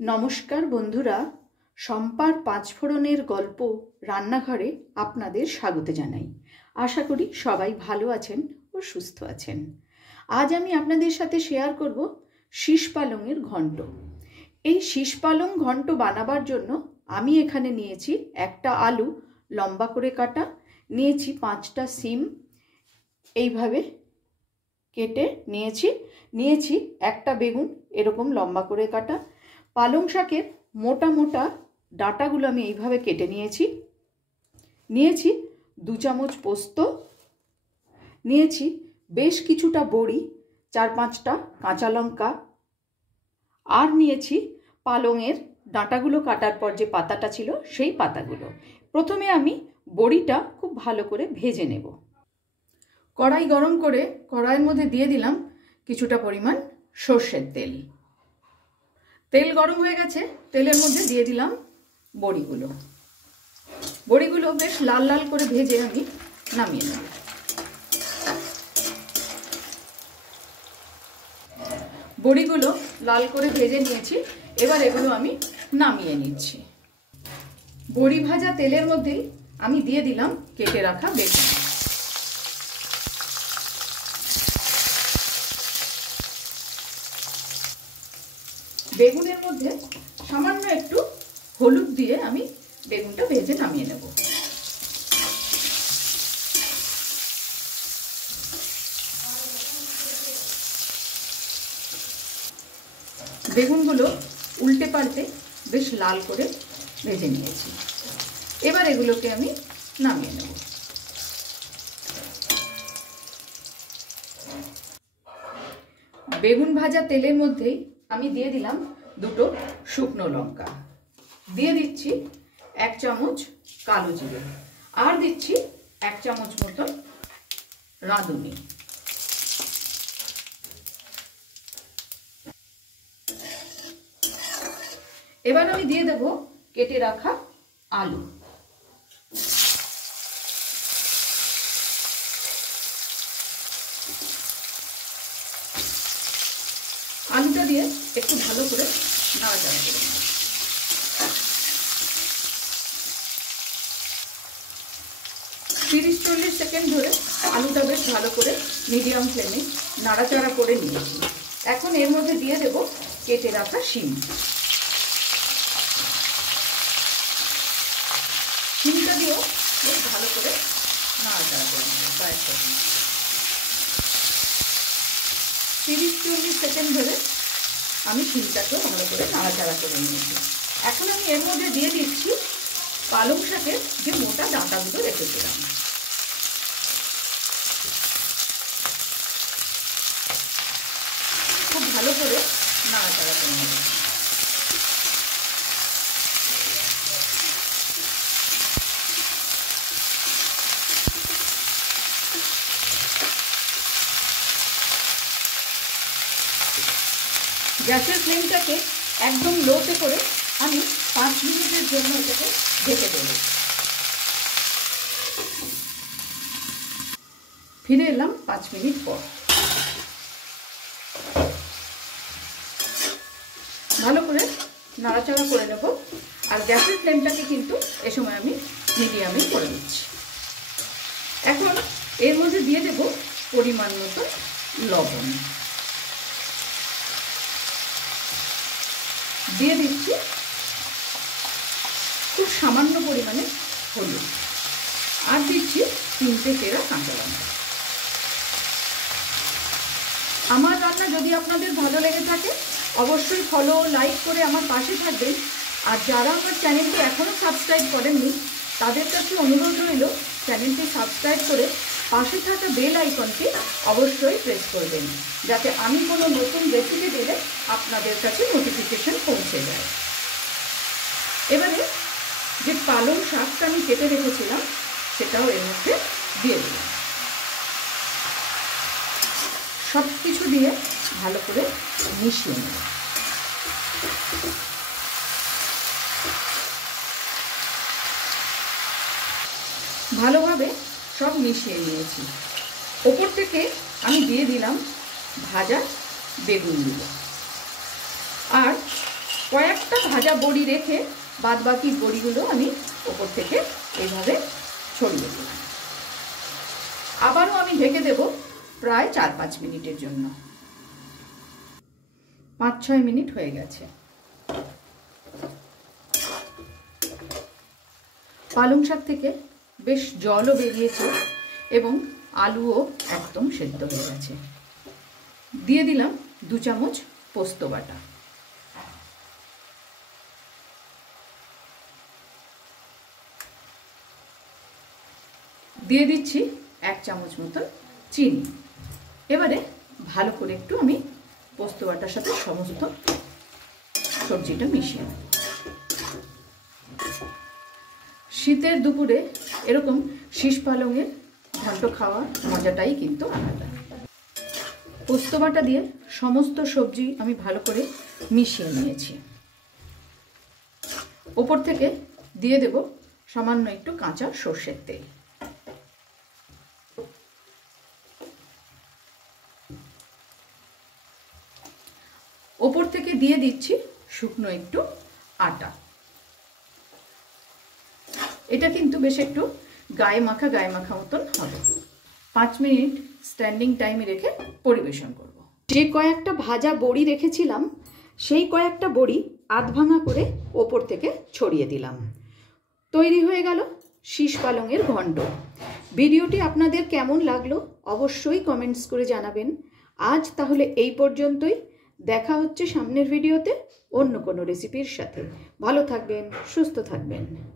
নমস্কার বন্ধুরা, শম্পার পাঁচফোড়নের গল্প রান্নাঘরে আপনাদের স্বাগত জানাই। আশা করি সবাই ভালো আছেন ও সুস্থ আছেন। আজ আমি আপনাদের সাথে শেয়ার করব শীষ পালংয়ের ঘন্ট। এই শীষ পালং ঘন্ট বানাবার জন্য আমি এখানে নিয়েছি একটা আলু লম্বা করে কাটা, নিয়েছি 5টা সিম এইভাবে কেটে নিয়েছি একটা বেগুন এরকম লম্বা করে কাটা, পালং শাকের মোটা মোটা ডাঁটাগুলো আমি এইভাবে কেটে নিয়েছি 2 চামচ পোস্ত, নিয়েছি বেশ কিছুটা বড়ি, 4-5টা কাঁচা লঙ্কা, আর নিয়েছি পালংয়ের ডাঁটাগুলো কাটার পর যে পাতাটা ছিল সেই পাতাগুলো। প্রথমে আমি বড়িটা খুব ভালো করে ভেজে নেব। কড়াই গরম করে কড়াইয়ের মধ্যে দিয়ে দিলাম কিছুটা পরিমাণ সর্ষের তেল। তেল গরম হয়ে গেছে, তেলের মধ্যে দিয়ে দিলাম বড়িগুলো বেশ লাল লাল করে ভেজে আমি নামিয়ে নেব। বড়িগুলো লাল করে ভেজে নিয়েছি, এবার এগুলো আমি নামিয়ে নিচ্ছি। বড়ি ভাজা তেলের মধ্যেই আমি দিয়ে দিলাম কেটে রাখা বেগুন। বেগুনের মধ্যে সামান্য একটু হলুদ দিয়ে আমি বেগুনটা ভেজে নামিয়ে নেব। বেগুনগুলো উল্টে পাল্টে বেশ লাল করে ভেজে নিয়েছি, এবার এগুলোকে আমি নামিয়ে নেব। বেগুন ভাজা তেলের মধ্যেই আমি দিয়ে দিলাম 2টো শুকনো লঙ্কা, দিয়ে দিচ্ছি 1 চামচ কালো জিরে, আর দিচ্ছি 1 চামচ মতো রাঁধুনি। এবার আমি দিয়ে দেব কেটে রাখা আলু। আলুটা দিয়ে একটু ভালো করে নাড়াচাড়া করে নেব। 30-40 সেকেন্ড ধরে আলুটা বেশ ভালো করে মিডিয়াম ফ্লেমে নাড়াচাড়া করে নিয়েছি। এখন এর মধ্যে দিয়ে দেব কেটে রাখা শিম। শিমটা দিয়েও বেশ ভালো করে নাড়াচাড়া করে নেব কয়েক সেকেন্ড। 30-40 সেকেন্ড ধরে আমি শিমটাকেও ভালো করে নাড়াচাড়া করে নিয়েছি। এখন আমি এর মধ্যে দিয়ে দিচ্ছি পালং শাকের যে মোটা ডাঁটাগুলো রেখেছিলাম। খুব ভালো করে নাড়াচাড়া করে নেব। গ্যাসের ফ্লেমটাকে একদম লোতে করে আমি 5 মিনিটের জন্য এটাকে ঢেকে দেব। ফিরে এলাম 5 মিনিট পর। ভালো করে নাড়াচাড়া করে নেব, আর গ্যাসের ফ্লেমটাকে কিন্তু এ সময় আমি মিডিয়ামে করে দিচ্ছি। এখন এর মধ্যে দিয়ে দেব পরিমাণ মতো লবণ, দিয়ে দিচ্ছি খুব সামান্য পরিমাণে হলুদ, আর দিচ্ছি 3টে চেরা কাঁচা লঙ্কা। আমার রান্না যদি আপনাদের ভালো লেগে থাকে অবশ্যই ফলো লাইক করে আমার পাশে থাকবেন। আর যারা আমার চ্যানেলটি এখনও সাবস্ক্রাইব করেননি তাদের কাছে অনুরোধ রইল চ্যানেলটি সাবস্ক্রাইব করে পাশে থাকা বেল আইকনটি অবশ্যই প্রেস করবেন, যাতে আমি কোনো নতুন রেসিপি দিলে আপনাদের কাছে নোটিফিকেশন পৌঁছে যায়। এবারে যে পালং শাকটা আমি কেটে রেখেছিলাম সেটাও এর মধ্যে দিয়ে দিলাম। সব কিছু দিয়ে ভালো করে মিশিয়ে নেব। ভালোভাবে সব মিশিয়ে নিয়েছি। ওপর থেকে আমি দিয়ে দিলাম ভাজা বেগুনগুলো, আর কয়েকটা ভাজা বড়ি রেখে বাদ বাকি বড়িগুলো আমি ওপর থেকে এইভাবে ছড়িয়ে দিলাম। আবারও আমি ঢেকে দেব প্রায় 4-5 মিনিটের জন্য। 5-6 মিনিট হয়ে গেছে। পালং শাক থেকে বেশ জলও বেরিয়েছে এবং আলুও একদম সেদ্ধ হয়ে গেছে। দিয়ে দিলাম 2 চামচ পোস্ত বাটা। দিয়ে দিচ্ছি 1 চামচ মতন চিনি। এবারে ভালো করে একটু আমি পোস্ত বাটার সাথে সমস্ত সবজিটা মিশিয়ে নেব। শীতের দুপুরে এরকম শীষ পালংয়ের ঘন্ট খাওয়ার মজাটাই কিন্তু আলাদা। পোস্ত বাটা দিয়ে সমস্ত সবজি আমি ভালো করে মিশিয়ে নিয়েছি। ওপর থেকে দিয়ে দেব সামান্য একটু কাঁচা সর্ষের তেল। ওপর থেকে দিয়ে দিচ্ছি শুকনো একটু আটা। এটা কিন্তু বেশ একটু গায়ে মাখা মতন হবে। 5 মিনিট স্ট্যান্ডিং টাইমে রেখে পরিবেশন করব। যে কয়েকটা ভাজা বড়ি রেখেছিলাম সেই কয়েকটা বড়ি আধ ভাঙা করে ওপর থেকে ছড়িয়ে দিলাম। তৈরি হয়ে গেল শীষ পালংয়ের ঘন্ট। ভিডিওটি আপনাদের কেমন লাগলো অবশ্যই কমেন্টস করে জানাবেন। আজ তাহলে এই পর্যন্তই। দেখা হচ্ছে সামনের ভিডিওতে অন্য কোনো রেসিপির সাথে। ভালো থাকবেন, সুস্থ থাকবেন।